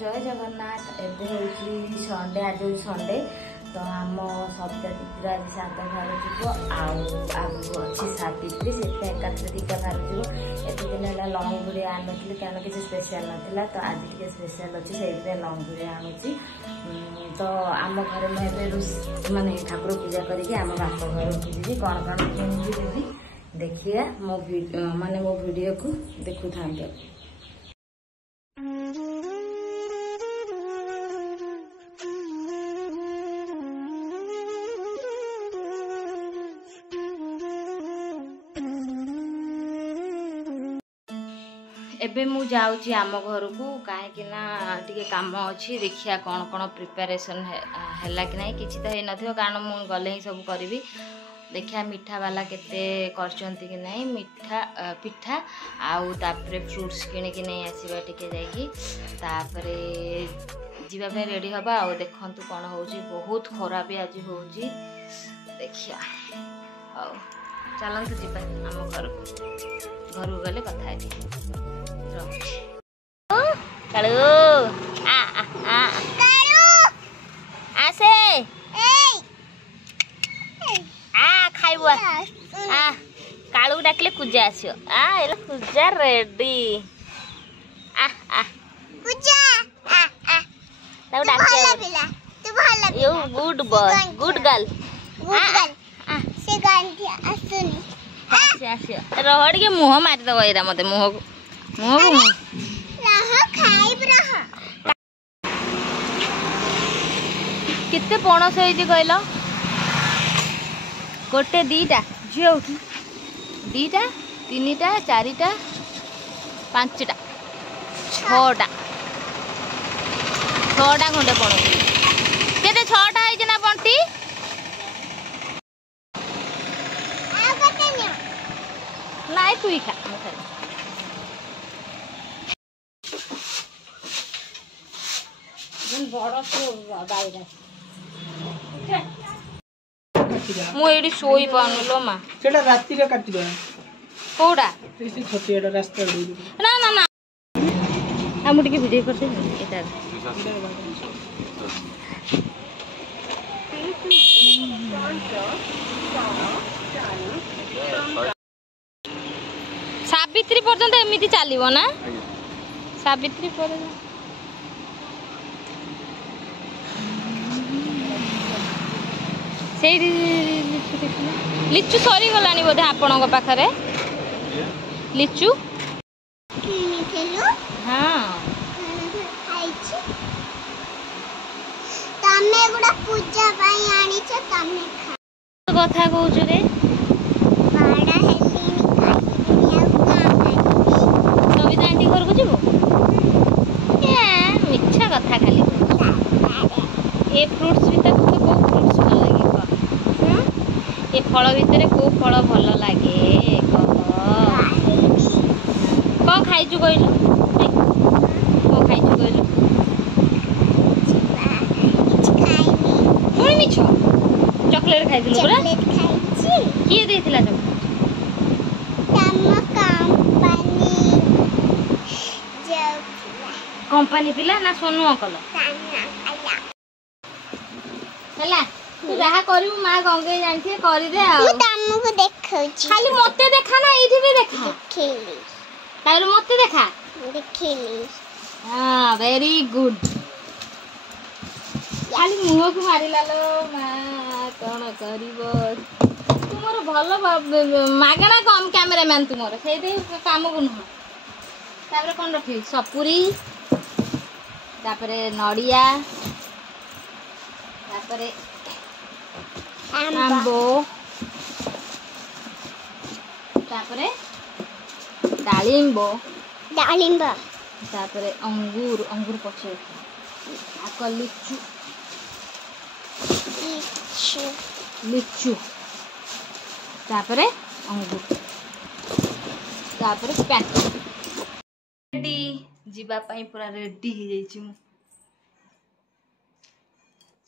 जय जगन्नाथ। एबे होउची संडे, आज संडे तो आम सप्ताह तिथि आज सात भार जीव आगू अच्छी सावित्री से एकाथरे दीटा भार जीव। एत दिन है लंग गुड़े आनी क्या किसी स्पेशल नाला तो आज टे स्पेशल अच्छे से लंग गुड़े आणुची। तो आम घर में माने ठाकुर पूजा करके आम बाप घर को जी कौन कौन किणुची दीदी देखिए मो माने मो वीडियो को देखु था। एबे मु जाऊँगी आम घर को कहीं टे कम अच्छी देखिया कौन कौन प्रिपेरेसन है कि नहीं किसी तो है न कारण मुझे गले ही सब करी देखिया मिठा वाला केते करचंती कि नहीं मिठा पिठा आउ तापरे फ्रूट्स किणिकी नहीं आसवा टिके जाइकी तापरे जीवाई रेडी हवा आ देखु कौन हो बहुत खरा भी आज हो देखिया आओ चलतु जीवा आम घर को गले कथा कालू आसे खाइब कालू डाकिले पूजा आसियो एला पूजा ready good boy good girl रह टे मुह मारिदब एरा मत मुह को केते पणस होइछि कहलो गोटे दीटा झियो उठी दीटा तीनटा चारिटा पांचटा छटा खंडे पणस केते छटा होइछि ना बंटी नाइ तू ही खा मुझे शोई पाऊँ लो माँ राति काटिद कौटा रास्ता ना ना ना मुझे भिडियो कर सावित्री पर्यंत एमती चलो ना सावित्री पर्यंत से लिचु सरी गला बोधे आपण पाखरे लिचु हाँ कथा कहूँ रे सविता आंटी घर को जीव मिछा कथा खाली ए फ्रूट्स भीतर कौ फ्रूट्स भल लगे ये फल भितर कौ फल भल लगे कौन खाइचु कहलु कौन खाइचु कहलु पुणी मिछ चॉकलेट खाइथिलु पूरा किए देथिला कंपनी पिला ना सोनू अंकल है तू जहाँ करू माँ गंगे जानती कर दे खाली मते देखा ना ये भी देखा तार मते देखा हाँ वेरी गुड खाली मुह को मारिला लो माँ कौन कर तुमर भल मागणा कम कैमरामैन तुमर से काम को नुह तापर कौन रखी सपुरी तापर नड़िया तापर आंबो तापर डालिंब तापर अंगूर अंगूर पछे आक लिचु लिचु तापर अंगूर तापर रेडी जीवा पाई पूरा रेडी हो जाइछि मु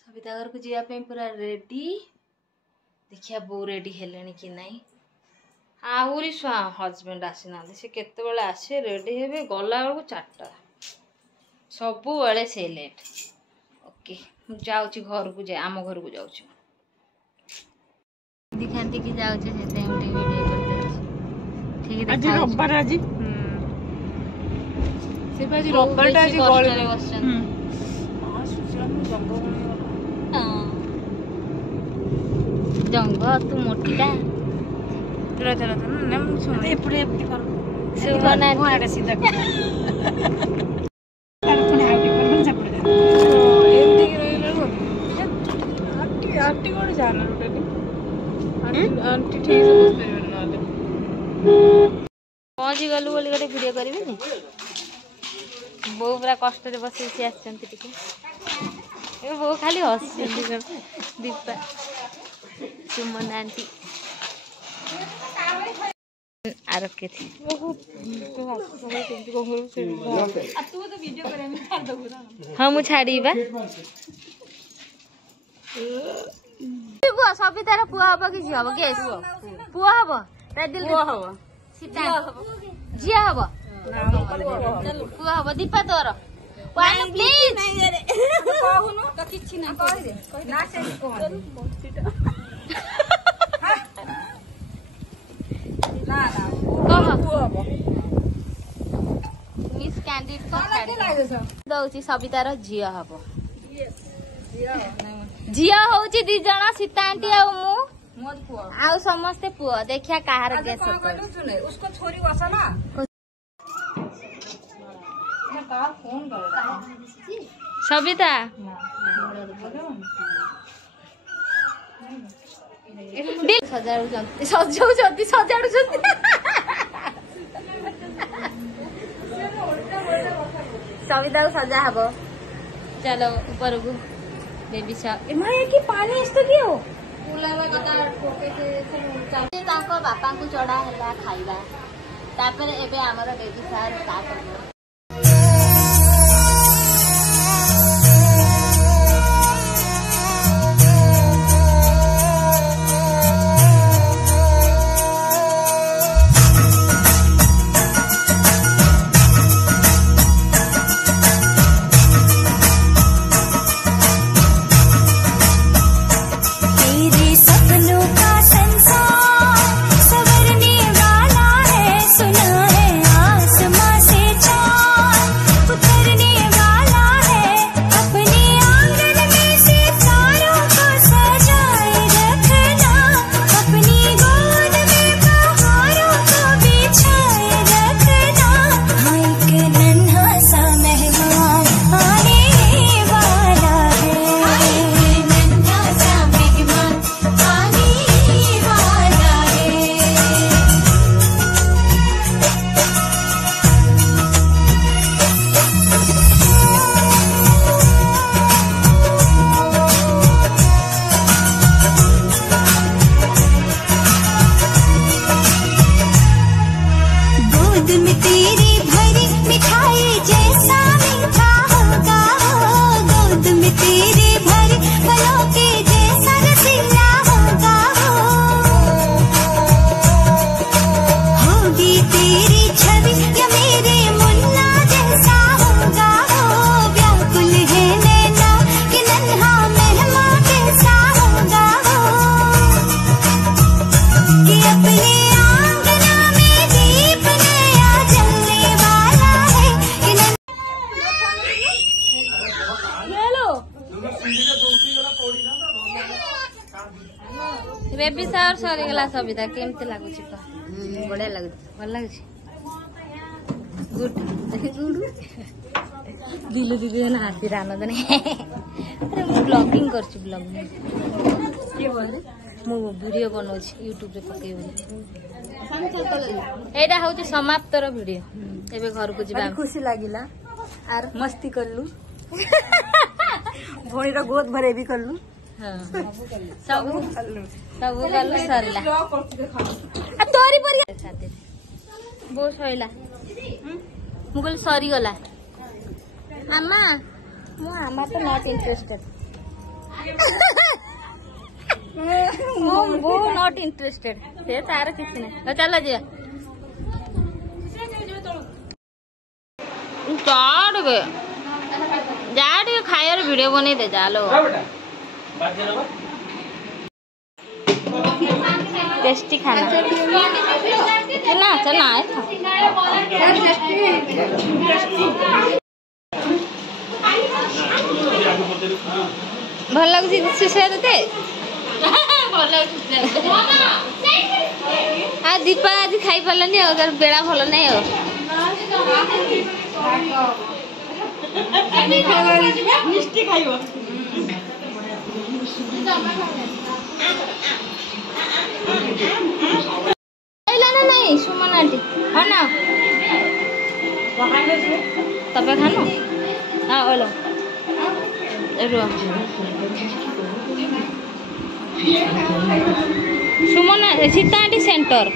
सविता घर को जीवाई पूरा रेडी देखिया बो रेडी हेले कि नहीं आहरी हजबैंड आसी ना से केत आसे रेडी हे गला बेलू 4टा सबु बेले से लेट। ओके जाऊँ घर को जाए आम घर को जाऊँ दिखाती कि जाऊँ से वीडियो करते ठीक है आज रविवार आज से आज रविवार आज गॉल रे बसछन हां सुचला मु जंग तू मोटीटा तेरा तेरा तो ना मु सुन एपड़े एपड़े कर सुना मु आडे सीधा कर तार पुनी आउटी कर छपड़ दे एंदी की रहिला लो आटी आटी कोड जाना रोटे आंटी ठीक से बसते रहना पहुँच गलु बोली गोटे वीडियो करी बो पूरा कष्ट बस बो खाली हस दीपा सुमन आंटी आरोग्य थी हाँ मुझे छाड़ी सबितार पुआ हम कि झी हम गेस पुआ हम झी हम पुआ हम दीपा तोर प्लीज मिस कैंडिड दौची सबितार झी हम झील हूँ दी जन सीता आंटी आउ समस्ते पुआ देखिया कहार गेस उसको छोरी बसा ना सबिता सजाउछन्ति सबिता को सजा हब चलो ऊपर को बेबी सा माया की पानी इस्तो के हो बापा को चढ़ा है खाइबा तापर एबे हमर बेबी सा स्टार्ट हो बेबी सावर सरी गला सबिता केमते लागुछ क बढिया लागुछ भल लागुछ गुड गुड दिलु दिलु ना हाथी रानो दने अरे मु ब्लॉगिंग करछु ब्लॉगिंग के बोले मु वीडियो बनौछ YouTube रे पकेबो एटा होची समाप्त रो वीडियो एबे घर को जिबा खुशी लागिला आर मस्ती करलु भोणी रो गोद भरे भी करलु सब गलु सरला तोरी पर बो सइला मुगल सरी गला आमा मु आमा तो नॉट इंटरेस्टेड वो नॉट इंटरेस्टेड से तार किसी ने चल जे चढ़ गए जा टे खायर वीडियो बने दे जा लो टेस्टी खाना चना चना है भल लगुच सुशा ते आ दीपा आज खाई पारलानी अगर बेड़ा भल नहीं ना नहीं सुमन आंटी हाँ ना तबे खानो हाँ ओलो सुमन सीता आंटी सेंटर